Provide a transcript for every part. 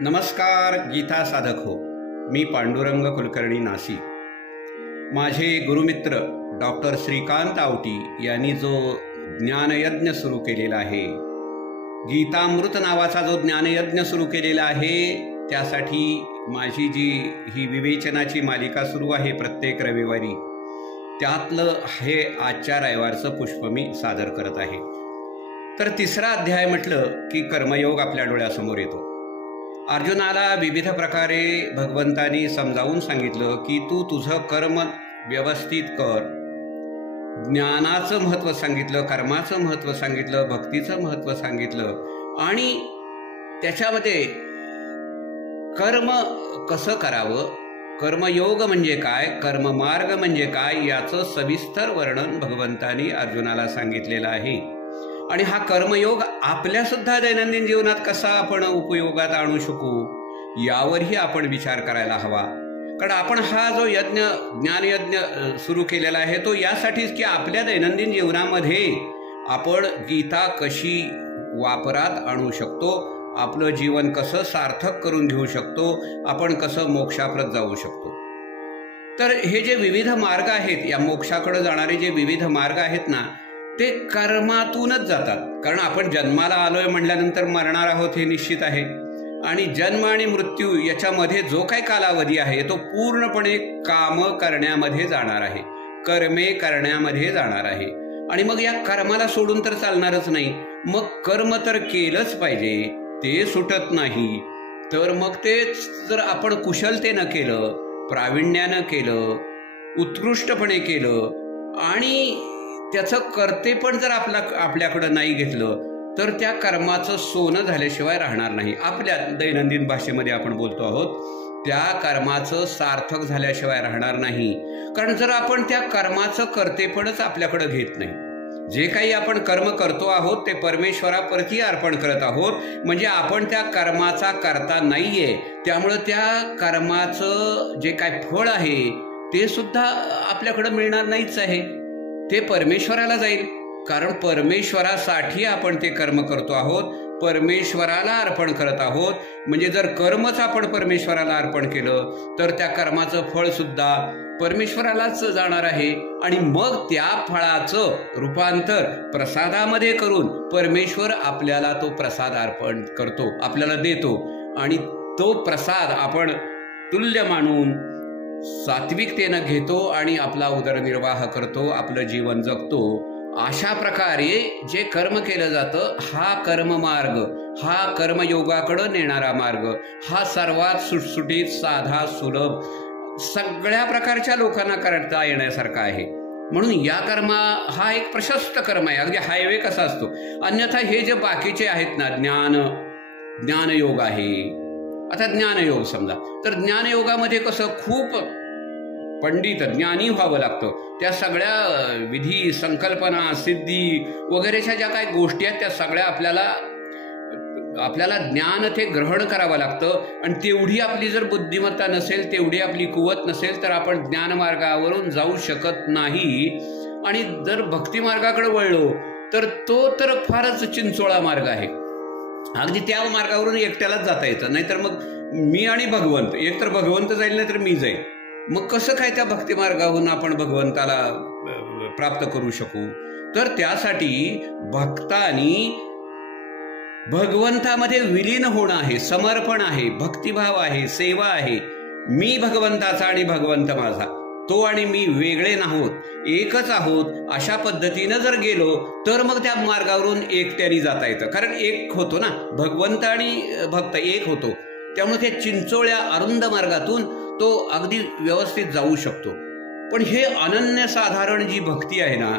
नमस्कार गीता साधक हो. मी पांडुरंग कुलकर्णी नाशिक. माझे गुरुमित्र डॉक्टर श्रीकांत आवटी यांनी जो ज्ञानयज्ञ सुरू केलेला आहे, गीतामृत नावाचा जो ज्ञानयज्ञ सुरू केलेला आहे, त्यासाठी माझी जी ही विवेचनाची मालिका सुरू आहे प्रत्येक रविवारी, त्यातलं हे आजच्या रविवारचं पुष्प मी सादर करत आहे. तर तिसरा अध्याय म्हटलं की कर्मयोग आपल्या डोळ्यासमोर येतो. अर्जुनाला विविध प्रकारे भगवंतानी समजावून सांगितलं की तू तुझं कर्म व्यवस्थित कर. ज्ञानाचं महत्त्व सांगितलं, कर्माचं महत्त्व सांगितलं, भक्तीचं महत्त्व सांगितलं आणि त्याच्यामध्ये कर्म कसं करावं, कर्मयोग म्हणजे काय, कर्ममार्ग म्हणजे काय, याचं सविस्तर वर्णन भगवंतानी अर्जुनाला सांगितलेलं आहे. आणि हा कर्मयोग आपल्यासुद्धा दैनंदिन जीवनात कसा आपण उपयोगात आणू शकू यावरही आपण विचार करायला हवा. कारण आपण हा जो यज्ञ ज्ञानयज्ञ सुरू केलेला आहे तो यासाठीच की आपल्या दैनंदिन जीवनामध्ये आपण गीता कशी वापरात आणू शकतो, आपलं जीवन कसं सार्थक करून घेऊ शकतो, आपण कसं मोक्षाप्रत जाऊ शकतो. तर हे जे विविध मार्ग आहेत, या मोक्षाकडे जाणारे जे विविध मार्ग आहेत ना, ते कर्मातूनच जातात. कारण आपण जन्माला आलोय म्हटल्यानंतर मरणार आहोत हे निश्चित आहे. आणि जन्म आणि मृत्यू याच्यामध्ये जो काही कालावधी आहे तो पूर्णपणे काम करण्यामध्ये जाणार आहे, कर्मे करण्यामध्ये जाणार आहे. आणि मग या कर्माला सोडून तर चालणारच नाही. मग कर्म तर केलंच पाहिजे, ते सुटत नाही. तर मग ते जर आपण कुशलतेनं केलं, प्रावीण्यानं केलं, उत्कृष्टपणे केलं आणि त्याचं कर्ते पण जर आपल्याकडं नाही घेतलं तर त्या कर्माचं सोनं झाल्याशिवाय राहणार नाही. आपल्या दैनंदिन भाषेमध्ये आपण बोलतो आहोत, त्या कर्माचं सार्थक झाल्याशिवाय राहणार नाही. कारण जर आपण त्या कर्माचं कर्तेपणच आपल्याकडं घेत नाही, जे काही आपण कर्म करतो आहोत ते परमेश्वराप्रती अर्पण करत आहोत, म्हणजे आपण त्या कर्माचा कर्ता नाहीये. त्यामुळं त्या कर्माचं जे काय फळ आहे ते सुद्धा आपल्याकडं मिळणार नाहीच आहे, ते परमेश्वराला जाईल. कारण परमेश्वरासाठी आपण ते कर्म करतो आहोत, परमेश्वराला अर्पण करत आहोत. म्हणजे जर कर्मच आपण परमेश्वराला अर्पण केलं तर त्या कर्माचं फळ सुद्धा परमेश्वरालाच जाणार आहे. आणि मग त्या फळाचं रूपांतर प्रसादामध्ये करून परमेश्वर आपल्याला तो प्रसाद अर्पण करतो, आपल्याला देतो. आणि तो प्रसाद आपण तुल्य मानून सात्विकतेनं घेतो आणि आपला उदरनिर्वाह करतो, आपलं जीवन जगतो. अशा प्रकारे जे कर्म केलं जातं, हा कर्ममार्ग, हा कर्मयोगाकडं नेणारा मार्ग, हा सर्वात सुटसुटीत, साधा, सुलभ, सगळ्या प्रकारच्या लोकांना करता येण्यासारखा आहे. म्हणून या कर्मा हा एक प्रशस्त कर्म आहे, अगदी हायवे कसा असतो. अन्यथा हे जे बाकीचे आहेत ना, ज्ञानयोग आहे. आता ज्ञानयोग समजा, तर ज्ञानयोगामध्ये कसं खूप पंडित ज्ञानी व्हावं लागतं. त्या सगळ्या विधी, संकल्पना, सिद्धी वगैरेच्या ज्या काही गोष्टी आहेत त्या सगळ्या आपल्याला ज्ञान ते ग्रहण करावं लागतं. आणि तेवढी आपली जर बुद्धिमत्ता नसेल, तेवढी आपली कुवत नसेल तर आपण ज्ञानमार्गावरून जाऊ शकत नाही. आणि जर भक्तिमार्गाकडे वळलो तर तो तर फारच चिंचोळा मार्ग आहे. अगदी त्या मार्गावरून एकट्यालाच जाता येतं, नाहीतर मग मी आणि भगवंत, एक तर भगवंत जाईल नाही तर मी जाईल. मग कसं काय त्या भक्तिमार्गावरून आपण भगवंताला प्राप्त करू शकू? तर त्यासाठी भक्तांनी भगवंतामध्ये विलीन होणं आहे, समर्पण आहे, भक्तिभाव आहे, सेवा आहे. मी भगवंताचा आणि भगवंत माझा, तो आणि मी वेगळे नाहोत, एकच आहोत. अशा पद्धतीनं जर गेलो तर मग त्या मार्गावरून एकट्याने जाता येतं. कारण एक होतो ना, भगवंत आणि भक्त एक होतो. त्यामुळे त्या चिंचोळ्या अरुंद मार्गातून तो अगदी व्यवस्थित जाऊ शकतो. पण हे अनन्यसाधारण जी भक्ती आहे ना,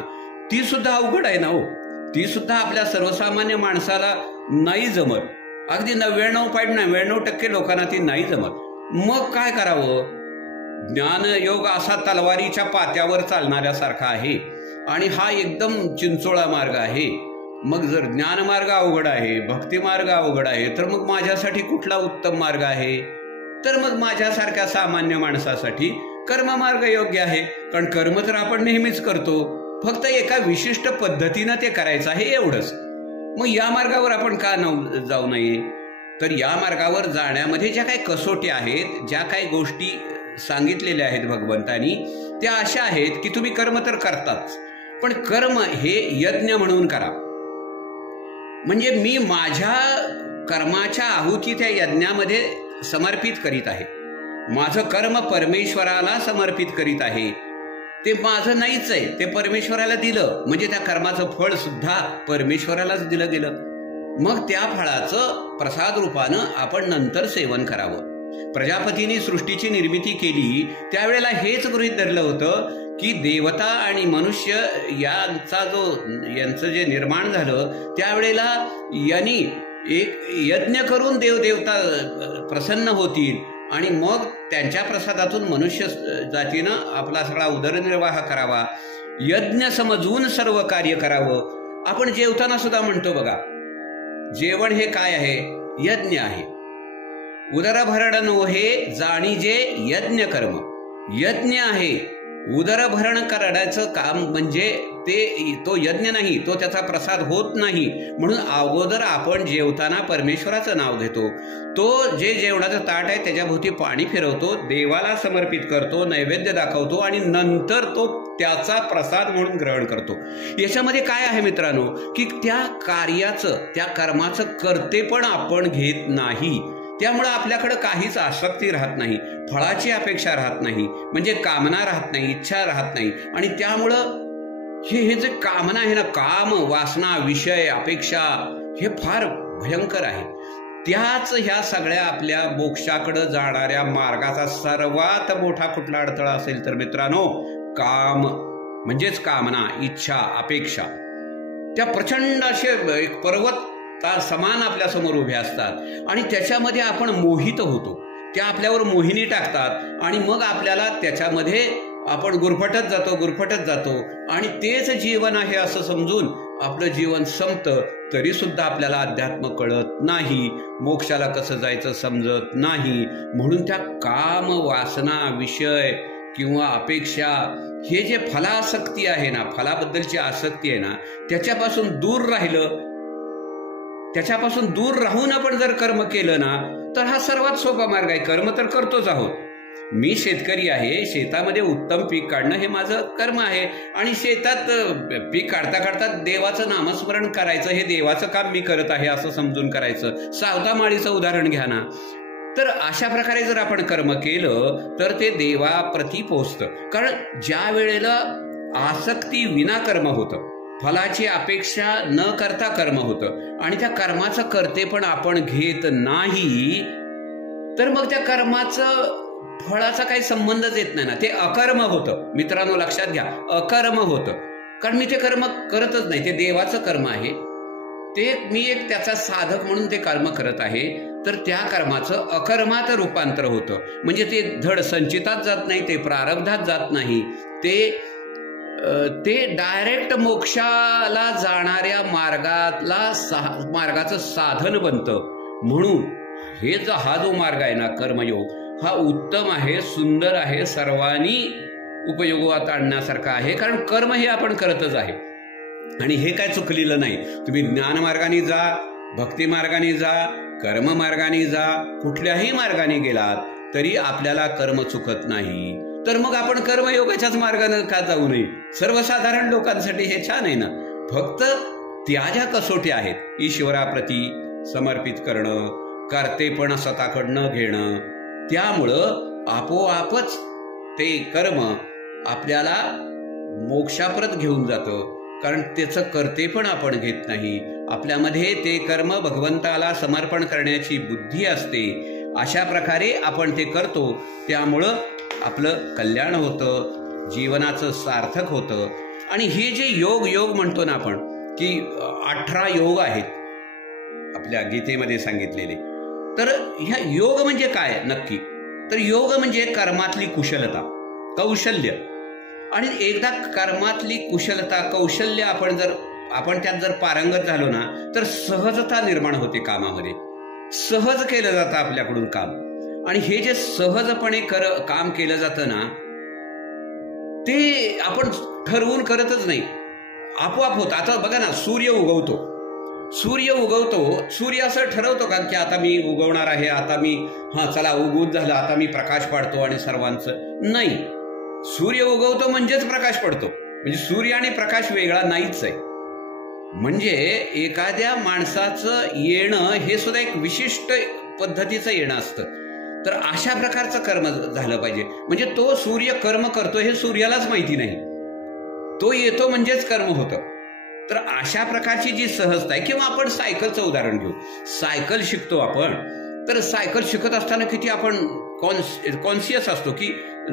ती सुद्धा अवघड आहे ना हो. ती सुद्धा आपल्या सर्वसामान्य माणसाला नाही जमत. अगदी 99.99% लोकांना ती नाही जमत. मग काय करावं? ज्ञानयोग असा तलवारीच्या पात्यावर चालणाऱ्यासारखा आहे आणि हा एकदम चिंचोळा मार्ग आहे. मग जर ज्ञानमार्ग अवघड आहे, भक्तिमार्ग अवघड आहे, तर मग माझ्यासाठी कुठला उत्तम मार्ग आहे? तर मग माझ्यासारख्या सामान्य माणसासाठी कर्ममार्ग योग्य आहे. कारण कर्म तर आपण नेहमीच करतो, फक्त एका विशिष्ट पद्धतीनं ते करायचं आहे, एवढंच. मग या मार्गावर आपण का जाऊ नये? तर या मार्गावर जाण्यामध्ये ज्या काही कसोटी आहेत, ज्या काही गोष्टी सांगितलेल्या आहेत भगवंतांनी, त्या अशा आहेत की तुम्ही कर्म तर करताच, पण कर्म हे यज्ञ म्हणून करा. म्हणजे मी माझ्या कर्माच्या आहुती त्या यज्ञामध्ये समर्पित करीत आहे. माझं कर्म परमेश्वराला समर्पित करीत आहे. ते माझं नाहीच आहे, ते परमेश्वराला दिलं म्हणजे त्या कर्माचं फळ सुद्धा परमेश्वरालाच दिलं गेलं. मग त्या फळाचं प्रसाद रूपानं आपण नंतर सेवन करावं. प्रजापतींनी सृष्टीची निर्मिती केली त्यावेळेला हेच गृहीत धरलं होतं की देवता आणि मनुष्य यांचं जे निर्माण झालं त्यावेळेला यांनी एक यज्ञ करून देवदेवता प्रसन्न होतील आणि मग त्यांच्या प्रसादातून मनुष्य जातीनं आपला सगळा उदरनिर्वाह करावा, यज्ञ समजून सर्व कार्य करावं. आपण जेवताना सुद्धा म्हणतो बघा, जेवण हे काय आहे? यज्ञ आहे. उदरभरण हे जाणीजे यज्ञ कर्म. यज्ञ आहे. उदरभरण करण्याचं काम म्हणजे तो यज्ञ नाही, तो त्याचा प्रसाद होत नाही. म्हणून अगोदर आपण जेवताना परमेश्वराचं नाव घेतो, तो जे जेवणाचं ताट आहे त्याच्याभोवती पाणी फिरवतो, देवाला समर्पित करतो, नैवेद्य दाखवतो आणि नंतर तो त्याचा प्रसाद म्हणून ग्रहण करतो. याच्यामध्ये काय आहे मित्रांनो, की त्या कार्याचं, त्या कर्माचं कर्तेपण आपण घेत नाही. त्यामुळं आपल्याकडं काहीच आसक्ती राहत नाही, फळाची अपेक्षा राहत नाही, म्हणजे कामना राहत नाही, इच्छा राहत नाही. आणि त्यामुळं हे जे कामना आहे ना, काम, वासना, विषय, अपेक्षा, हे फार भयंकर आहे. त्याच ह्या सगळ्या आपल्या मोक्षाकडं जाणाऱ्या मार्गाचा सर्वात मोठा कुठला अडथळा असेल तर मित्रांनो, काम म्हणजेच कामना, इच्छा, अपेक्षा. त्या प्रचंड असे एक पर्वत समान आपल्या समोर उभे असतात आणि त्याच्यामध्ये आपण मोहित होतो. त्या आपल्यावर मोहिनी टाकतात आणि मग आपल्याला त्याच्यामध्ये आपण गुरफटत जातो आणि तेच जीवन आहे असं समजून आपलं जीवन संपतं. तरी सुद्धा आपल्याला अध्यात्म कळत नाही, मोक्षाला कसं जायचं समजत नाही. म्हणून त्या काम, वासना, विषय किंवा अपेक्षा, हे जे फलासक्ती आहे ना, फलाबद्दलची आसक्ती आहे ना, त्याच्यापासून दूर राहून आपण जर कर्म केलं ना, तर हा सर्वात सोपा मार्ग आहे. कर्म तर करतोच आहोत. मी शेतकरी आहे, शेतामध्ये उत्तम पीक काढणं हे माझं कर्म आहे आणि शेतात पीक काढता देवाचं नामस्मरण करायचं, हे देवाचं काम मी करत आहे असं समजून करायचं. सावता माळीचं उदाहरण घ्या ना. तर अशा प्रकारे जर आपण कर्म केलं तर ते देवाप्रती पोहोचतं. कारण ज्या वेळेला आसक्ती विना कर्म होतं, फलाची अपेक्षा न करता कर्म होतं आणि त्या कर्माचं कर्तेपण आपण घेत नाही, तर मग त्या कर्माचं फळाचा काही संबंधच येत नाही ना, ते अकर्म होतं. मित्रांनो लक्षात घ्या, अकर्म होतं. कारण मी ते कर्म करतच नाही, ते देवाचं कर्म आहे, ते मी एक त्याचा साधक म्हणून ते कर्म करत आहे. तर त्या कर्माचं अकर्मात रूपांतर होतं. म्हणजे ते धड संचितात जात नाही, ते प्रारब्धात जात नाही, ते डायरेक्ट मोक्षाला जाणाऱ्या मार्गाचं साधन बनतं. म्हणून हा जो मार्ग आहे ना, कर्मयोग, हा उत्तम आहे, सुंदर आहे, सर्वांनी उपयोगात आणण्यासारखा आहे. कारण कर्म हे आपण करतच आहे आणि हे काय चुकलेलं नाही. तुम्ही ज्ञान मार्गाने जा, भक्ती मार्गाने जा, कर्म मार्गाने जा, कुठल्याही मार्गाने गेलात तरी आपल्याला कर्म चुकत नाही. तर मग आपण कर्मयोगाच्याच मार्गाने का जाऊ नये? सर्वसाधारण लोकांसाठी हे छान आहे ना. फक्त त्या ज्या कसोटी आहेत, ईश्वराप्रती समर्पित करणं, कर्तेपण स्वतःकडनं घेणं, त्यामुळं आपोआपच ते कर्म आपल्याला मोक्षाप्रत घेऊन जातं. कारण त्याचं कर्तेपण आपण घेत नाही. आपल्यामध्ये ते कर्म भगवंताला समर्पण करण्याची बुद्धी असते. अशा प्रकारे आपण ते करतो, त्यामुळं आपलं कल्याण होतं, जीवनाचं सार्थक होतं. आणि हे जे योग म्हणतो ना आपण, की 18 योग आहेत आपल्या गीतेमध्ये सांगितलेले. तर ह्या योग म्हणजे काय नक्की? तर योग म्हणजे कर्मातली कुशलता, कौशल्य. आणि एकदा कर्मातली कुशलता, कौशल्य आपण त्यात जर पारंगत झालो ना, तर सहजता निर्माण होते कामामध्ये. सहज केलं जातं आपल्याकडून काम. आणि हे जे सहजपणे काम केलं जातं ना, ते आपण ठरवून करतच नाही, आपोआप होतं. आता बघा ना, सूर्य उगवतो, सूर्य उगवतो, सूर्य असं ठरवतो का की आता मी उगवणार आहे, आता मी चला उगवून झालं, आता मी प्रकाश पाडतो आणि सर्वांचं नाही. सूर्य उगवतो म्हणजेच प्रकाश पडतो, म्हणजे सूर्य आणि प्रकाश वेगळा नाहीच आहे. म्हणजे एखाद्या माणसाचं येणं हे सुद्धा एक विशिष्ट पद्धतीचं येणं असतं. तर अशा प्रकारचं कर्म झालं पाहिजे. म्हणजे तो सूर्य कर्म करतो हे सूर्यालाच माहिती नाही, तो येतो म्हणजेच कर्म होतं. तर अशा प्रकारची जी सहजता आहे, किंवा आपण सायकलचं उदाहरण घेऊ. सायकल शिकतो आपण, तर सायकल शिकत असताना किती आपण कॉन्शियस असतो की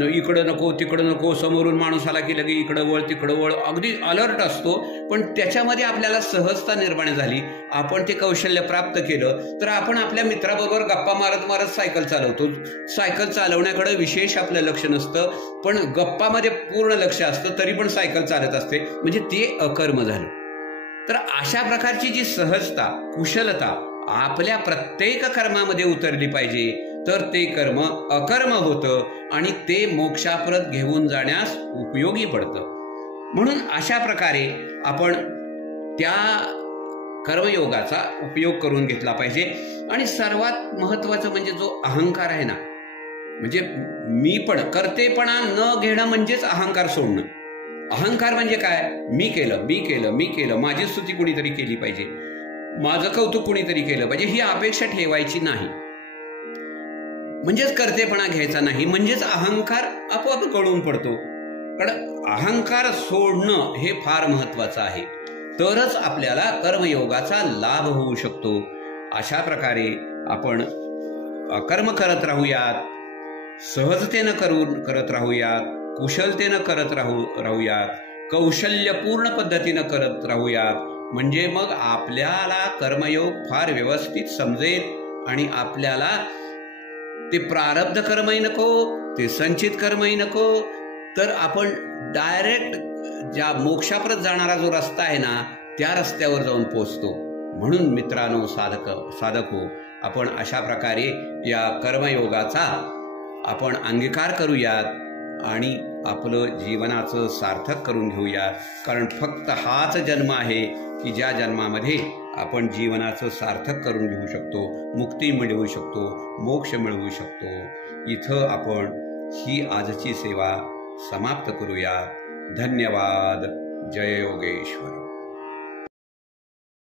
इकडं नको तिकडं नको, समोरून माणूस आला की लगे इकडं वळ तिकडं वळ, अगदी अलर्ट असतो. पण त्याच्यामध्ये आपल्याला सहजता निर्माण झाली, आपण ते कौशल्य प्राप्त केलं, तर आपण आपल्या मित्राबरोबर गप्पा मारत मारत सायकल चालवतो. सायकल चालवण्याकडे विशेष आपलं लक्ष नसतं, पण गप्पामध्ये पूर्ण लक्ष असतं, तरी पण सायकल चालत असते, म्हणजे ते अकर्म झालं. तर अशा प्रकारची जी सहजता, कुशलता आपल्या प्रत्येक कर्मामध्ये उतरली पाहिजे, तर ते कर्म अकर्म होतं आणि ते मोक्षाप्रत घेऊन जाण्यास उपयोगी पडतं. म्हणून अशा प्रकारे आपण त्या कर्मयोगाचा उपयोग करून घेतला पाहिजे. आणि सर्वात महत्त्वाचं म्हणजे जो अहंकार आहे ना, म्हणजे मी पण करतेपणा न घेणं म्हणजेच अहंकार सोडणं. अहंकार म्हणजे काय? मी केलं मी केलं मी केलं, माझी स्तुती कुणीतरी केली पाहिजे, माझं कौतुक कुणीतरी केलं पाहिजे, ही अपेक्षा ठेवायची नाही. म्हणजेच करतेपणा घ्यायचा नाही, म्हणजेच अहंकार आपोआप कळून पडतो. कारण अहंकार सोडणं हे फार महत्वाचं आहे, तरच आपल्याला कर्मयोगाचा लाभ होऊ शकतो. अशा प्रकारे आपण कर्म करत राहूयात, सहजतेनं करत राहूयात, कुशलतेनं करत राहूयात, कौशल्यपूर्ण पद्धतीनं करत राहूयात. म्हणजे मग आपल्याला कर्मयोग फार व्यवस्थित समजेल आणि आपल्याला ते प्रारब्ध कर्मही नको, ते संचित कर्मही नको, तर आपण डायरेक्ट ज्या मोक्षाप्रत जाणारा जो रस्ता आहे ना, त्या रस्त्यावर जाऊन पोचतो. म्हणून मित्रांनो, साधक हो, आपण अशा प्रकारे या कर्मयोगाचा आपण अंगीकार करूयात आणि आपलं जीवनाचं सार्थक करून घेऊयात. कारण फक्त हाच जन्म आहे की ज्या जन्मामध्ये आपण जीवनाचं सार्थक करून घेऊ शकतो, मुक्ती मिळवू शकतो, मोक्ष मिळवू शकतो. इथं आपण ही आजची सेवा समाप्त करूया. धन्यवाद. जय योगेश्वर.